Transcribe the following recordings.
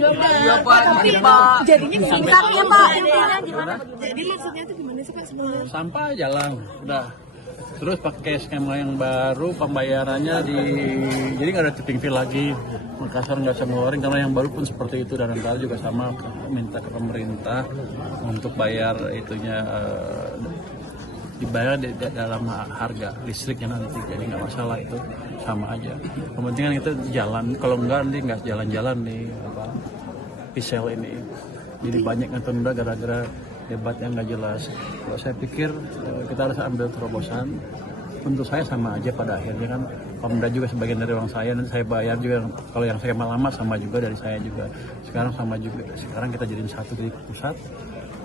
Iya Pak, Jadinya singkatnya Pak, intinya gimana? Jadi maksudnya itu gimana sih Pak sebenarnya? Sampah jalan, udah. Terus pakai skema yang baru, pembayarannya jadi nggak ada tipping fee lagi. Makassar nggak usah ngeluarin karena yang baru pun seperti itu, dan Nantara juga sama, minta ke pemerintah untuk bayar itunya dibayar di dalam harga listriknya nanti, jadi nggak masalah, itu sama aja. Kepentingan itu jalan, kalau enggak nanti nggak jalan-jalan nih Pisel ini. Jadi banyak yang tunda gara-gara debat yang nggak jelas. Kalau saya pikir kita harus ambil terobosan. Untuk saya sama aja pada akhirnya kan, Pemda juga sebagian dari uang saya, nanti saya bayar juga. Kalau yang saya lama sama juga dari saya juga. Sekarang sama juga. Sekarang kita jadiin satu di pusat,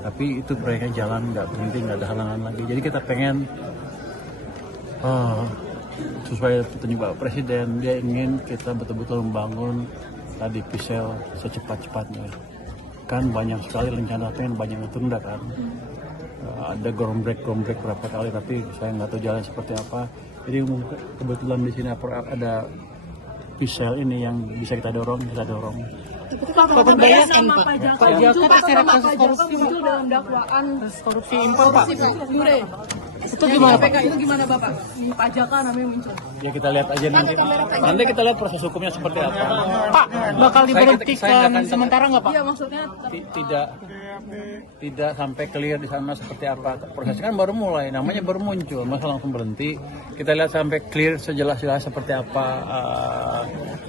tapi itu proyeknya jalan, nggak berhenti, nggak ada halangan lagi. Jadi kita pengen sesuai petunjuk Bapak Presiden, dia ingin kita betul-betul membangun tadi Pisel secepat-cepatnya. Kan banyak sekali rencana pengen, banyak yang tunda kan. Ada groundbreak berapa kali, tapi saya nggak tahu jalan seperti apa. Jadi kebetulan di sini ada Pisel ini yang bisa kita dorong. Pak Jaka terseret kasus korupsi muncul dalam dakwaan Itu gimana Pak? Itu gimana Bapak? Pak Jaka namanya muncul. Ya kita lihat aja nanti. Nanti kita lihat proses hukumnya seperti apa. Pak, bakal diberhentikan sementara nggak Pak? Iya maksudnya. Tidak sampai clear di sana seperti apa. Prosesnya kan baru mulai, namanya baru muncul, masa langsung berhenti. Kita lihat sampai clear sejelas-jelas seperti apa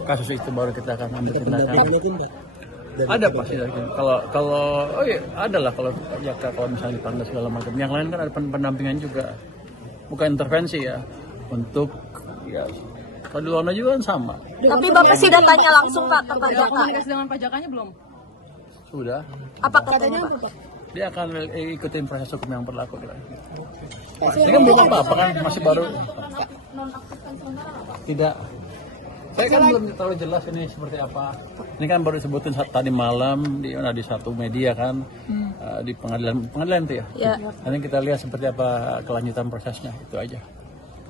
kasus itu, baru kita akan ambil tindakan. Ada pasti. Kalau ada lah, kalau Jaka kalau misalnya dipanggil segala macam. Yang lain kan ada pendampingan juga, bukan intervensi ya. Untuk ya kalau di luar juga kan sama. Tapi Bapak sudah tanya langsung Pak ke Pak Jaka. Komunikasi dengan Pak Jakanya belum? Sudah. Apa katanya Pak? Dia akan ikutin proses hukum yang berlaku. Ini kan belum apa-apa kan, masih baru. Tidak. Saya kan belum terlalu jelas ini seperti apa. Ini kan baru disebutin tadi malam di satu media kan, di pengadilan itu ya. Ya. Nanti kita lihat seperti apa kelanjutan prosesnya, itu aja.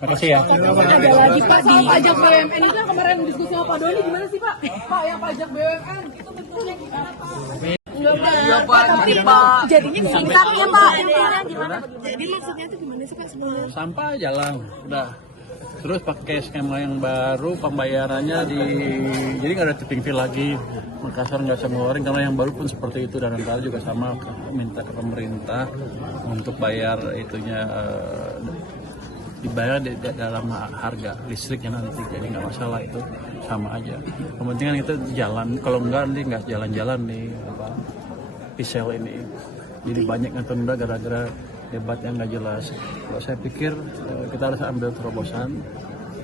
Terima kasih ya. Ada lagi Pak soal pajak BUMN itu yang kemarin diskusi sama Pak Doni, gimana sih Pak? Pak yang pajak BUMN itu bentuknya gimana Pak? Iya Pak, jadinya singkatnya Pak, intinya gimana? Jadi maksudnya itu gimana sih Pak sebenarnya? Sampah jalan, udah. Terus pakai skema yang baru, pembayarannya jadi nggak ada tipping fee lagi. Makassar nggak usah ngeluarin karena yang baru pun seperti itu, dan Nantara juga sama, minta ke pemerintah untuk bayar itunya dibayar di dalam harga listriknya nanti, jadi nggak masalah, itu sama aja. Kepentingan itu jalan, kalau enggak nanti nggak jalan-jalan nih Pisel ini. Jadi banyak yang tunda gara-gara debat yang nggak jelas. Kalau saya pikir kita harus ambil terobosan.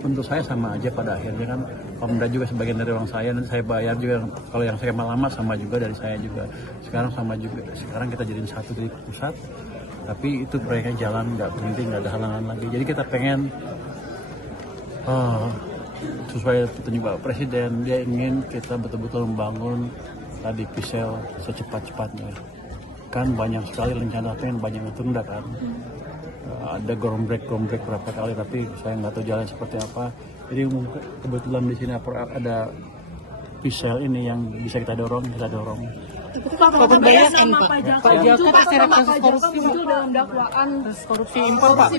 Untuk saya sama aja pada akhirnya kan, Pemda juga sebagian dari uang saya, nanti saya bayar juga. Kalau yang saya lama sama juga dari saya juga. Sekarang sama juga. Sekarang kita jadiin satu di pusat, tapi itu proyeknya jalan, nggak berhenti, nggak ada halangan lagi. Jadi kita pengen sesuai petunjuk Bapak Presiden, dia ingin kita betul-betul membangun tadi Pisel secepat-cepatnya. Kan banyak sekali rencana pengen, banyak yang tunda kan. Ada groundbreak berapa kali, tapi saya nggak tahu jalan seperti apa. Jadi kebetulan di sini ada Pisel ini yang bisa kita dorong. Pak Jaka terseret kasus korupsi muncul dalam dakwaan Korupsi impor Pak.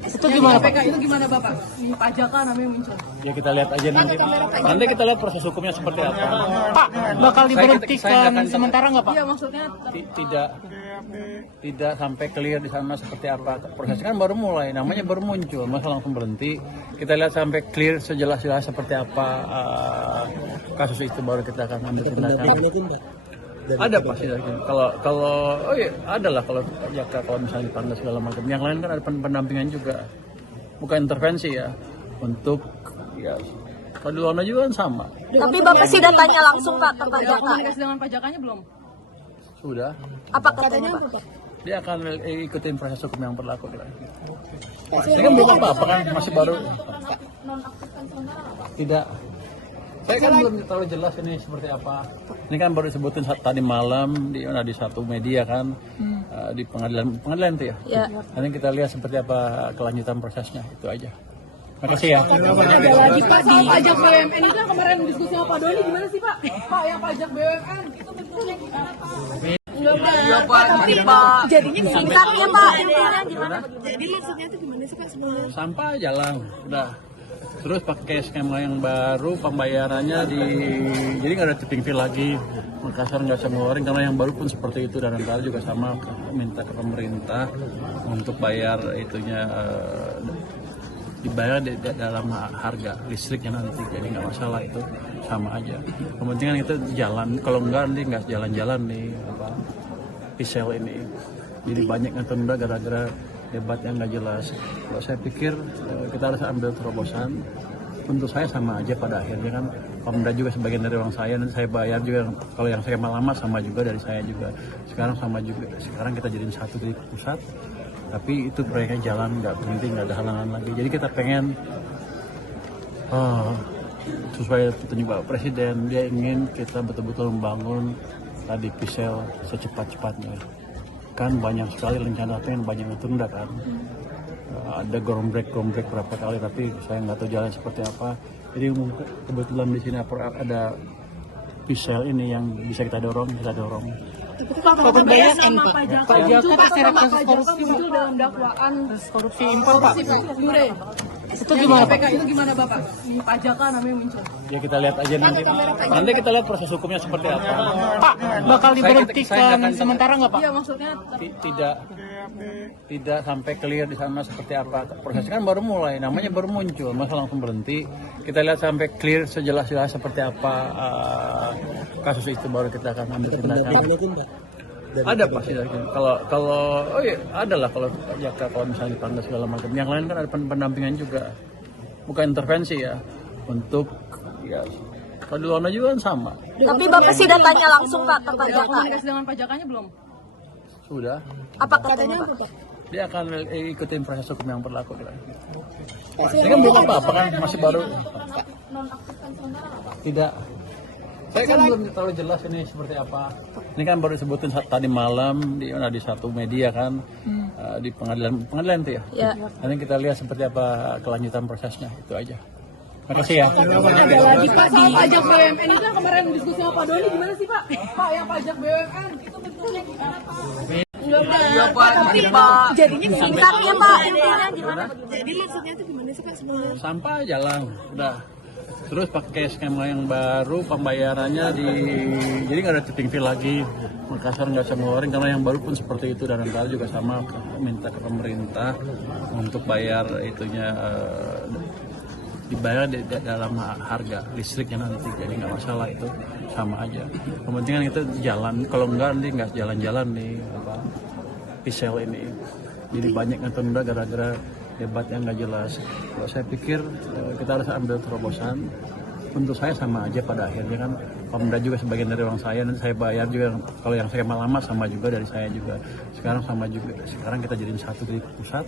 Itu gimana Pak? Itu gimana Bapak? Pak Jaka namanya muncul. Ya kita lihat aja nanti. Nanti kita lihat proses hukumnya seperti apa. Pak, bakal diberhentikan sementara nggak Pak? Iya maksudnya. Tidak sampai clear di sana seperti apa. Prosesnya kan baru mulai, namanya baru muncul, masa langsung berhenti. Kita lihat sampai clear sejelas-jelas seperti apa kasus itu, baru kita akan ambil tindakan. Ada pasti. Kalau ada lah, kalau Jaka kalau misalnya dipanggil segala macam. Yang lain kan ada pendampingan juga, bukan intervensi ya. Untuk ya kalau di luar juga kan sama. Tapi Bapak sudah tanya langsung Pak ke Pak Jaka. Komunikasi dengan Pak Jakanya belum? Sudah. Apa katanya Pak? Dia akan ikutin proses hukum yang berlaku. Ini kan belum apa-apa kan, masih baru. Tidak. Saya kan belum terlalu jelas ini seperti apa. Ini kan baru disebutin tadi malam di satu media kan, di pengadilan itu ya. Ya. Nanti kita lihat seperti apa kelanjutan prosesnya, itu aja. Makasih ya. Ada lagi Pak soal pajak BUMN itu yang kemarin diskusi sama Pak Doni gimana sih Pak? Pak yang pajak BUMN itu bentuknya gimana Pak? Iya Pak, tapi Pak. Jadinya singkatnya Pak, intinya gimana? Jadi maksudnya itu gimana sih Pak sebenarnya? Sampah jalan, udah. Terus pakai skema yang baru, pembayarannya jadi nggak ada tipping fee lagi. Makassar nggak usah ngeluarin karena yang baru pun seperti itu, dan nanti juga sama minta ke pemerintah untuk bayar itunya dibayar dalam harga listriknya nanti, jadi nggak masalah, itu sama aja. Kepentingan itu jalan, kalau enggak nanti nggak jalan-jalan nih pisel ini. Jadi banyak yang tunda gara-gara debat yang nggak jelas. Kalau saya pikir kita harus ambil terobosan. Untuk saya sama aja pada akhirnya kan, Pemda juga sebagian dari uang saya, dan saya bayar juga. Kalau yang saya lama sama juga dari saya juga. Sekarang sama juga. Sekarang kita jadiin satu di pusat, tapi itu proyeknya jalan, nggak berhenti, nggak ada halangan lagi. Jadi kita pengen sesuai petunjuk Bapak Presiden, dia ingin kita betul-betul membangun tadi Pisel secepat-cepatnya. Kan banyak sekali rencana yang banyak yang tunda kan. Ada groundbreak berapa kali, tapi saya nggak tahu jalan seperti apa. Jadi kebetulan di sini ada Pisel ini yang bisa kita dorong. Pak Baya sama pajak terseret kasus korupsi muncul dalam dakwaan korupsi impor Pak. Jure. Itu gimana Pak? KPK itu gimana Bapak? Pajakan namanya muncul. Ya kita lihat aja nanti. Nanti kita lihat proses hukumnya seperti apa. Pak, bakal diberhentikan sementara nggak Pak? Iya maksudnya Tidak sampai clear di sana seperti apa. Prosesnya kan baru mulai, namanya baru muncul, masa langsung berhenti. Kita lihat sampai clear sejelas-jelas seperti apa kasus itu, baru kita akan ambil tindakan. Ada pasti. Kalau oh iya, ada lah kalau Jaka, kalau misalnya dipanggil segala macam. Yang lain kan ada pendampingan juga, bukan intervensi ya. Untuk ya kalau di luar negeri juga kan sama. Tapi Bapak sih datanya langsung Pak ke pajak. komunikasi dengan pajakannya belum? Sudah. Apa katanya Pak? Dia akan ikutin proses hukum yang berlaku. Ini kan belum apa-apa kan, masih baru. Tidak. Saya kan belum terlalu jelas ini seperti apa. Ini kan baru disebutin tadi malam di satu media kan, di pengadilan itu ya. Ya. Nanti kita lihat seperti apa kelanjutan prosesnya, itu aja. Makasih ya. Ada lagi Pak soal pajak BUMN itu yang kemarin diskusi sama Pak Doni gimana sih Pak? Pak yang pajak BUMN itu bentuknya gimana Pak? Iya Pak, tapi Pak. Jadinya singkatnya Pak, intinya gimana? Jadi maksudnya itu gimana sih Pak sebenarnya? Sampah jalan, udah. Terus pakai skema yang baru, pembayarannya jadi nggak ada tipping fee lagi. Makassar nggak usah ngeluarin karena yang baru pun seperti itu, dan nanti juga sama minta ke pemerintah untuk bayar itunya dibayar dalam harga listriknya nanti, jadi nggak masalah, itu sama aja. Kepentingan itu jalan, kalau enggak nanti nggak jalan-jalan nih Pisel ini. Jadi banyak yang tunda gara-gara debat yang nggak jelas. Kalau saya pikir kita harus ambil terobosan. Untuk saya sama aja pada akhirnya kan, Pemda juga sebagian dari uang saya, dan saya bayar juga. Kalau yang saya lama sama juga dari saya juga. Sekarang sama juga. Sekarang kita jadiin satu di pusat,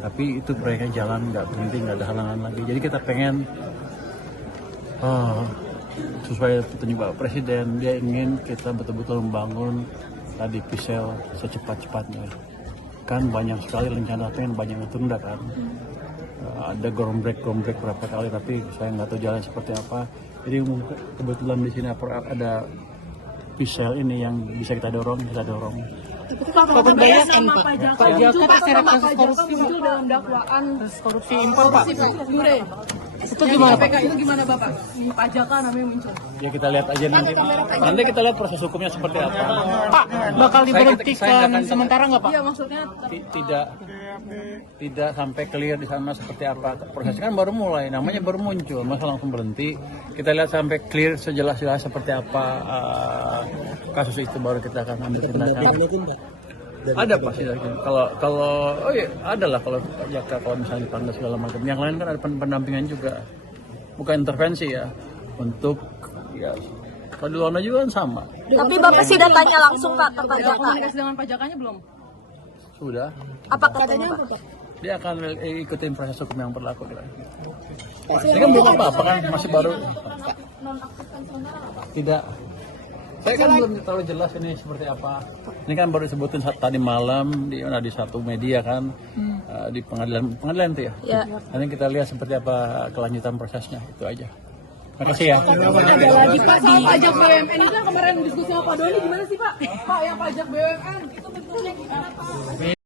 tapi itu proyeknya jalan, nggak berhenti, nggak ada halangan lagi. Jadi kita pengen sesuai petunjuk Bapak Presiden, dia ingin kita betul-betul membangun tadi Pisel secepat-cepatnya. Kan banyak sekali rencana yang banyak yang tunda kan. Ada groundbreak berapa kali, tapi saya nggak tahu jalan seperti apa. Jadi kebetulan di sini ada Pisel ini yang bisa kita dorong. Pak Baya sama pajak terseret kasus korupsi muncul dalam dakwaan korupsi impor Pak. Jure. Itu gimana Pak? KPK itu gimana Bapak? Pajakan namanya muncul. Ya kita lihat aja nanti. Nanti kita lihat proses hukumnya seperti apa. Pak, bakal diberhentikan sementara nggak Pak? Iya maksudnya Tidak sampai clear di sana seperti apa. Prosesnya kan baru mulai, namanya baru muncul, masa langsung berhenti. Kita lihat sampai clear sejelas-jelas seperti apa kasus itu, baru kita akan ambil tindakan. Ada pasti. Kalau oh iya, ada lah kalau Jaka, kalau misalnya dipanggil segala macam. Yang lain kan ada pendampingan juga, bukan intervensi ya. Untuk ya kalau di luar negeri juga kan sama. Tapi Bapak sih datanya langsung Pak ke pajak. Komunikasi dengan pajakannya belum? Sudah. Apa katanya Pak? Dia akan ikutin proses hukum yang berlaku. Ini kan belum apa-apa kan, masih baru. Tidak. Saya kan belum terlalu jelas ini seperti apa. Ini kan baru disebutin tadi malam di satu media kan, di pengadilan itu ya. Ya. Nanti kita lihat seperti apa kelanjutan prosesnya, itu aja. Terima kasih ya. Ada lagi Pak soal pajak BUMN itu kan kemarin diskusi sama Pak Doni gimana sih Pak? Pak yang pajak BUMN itu bentuknya gimana Pak?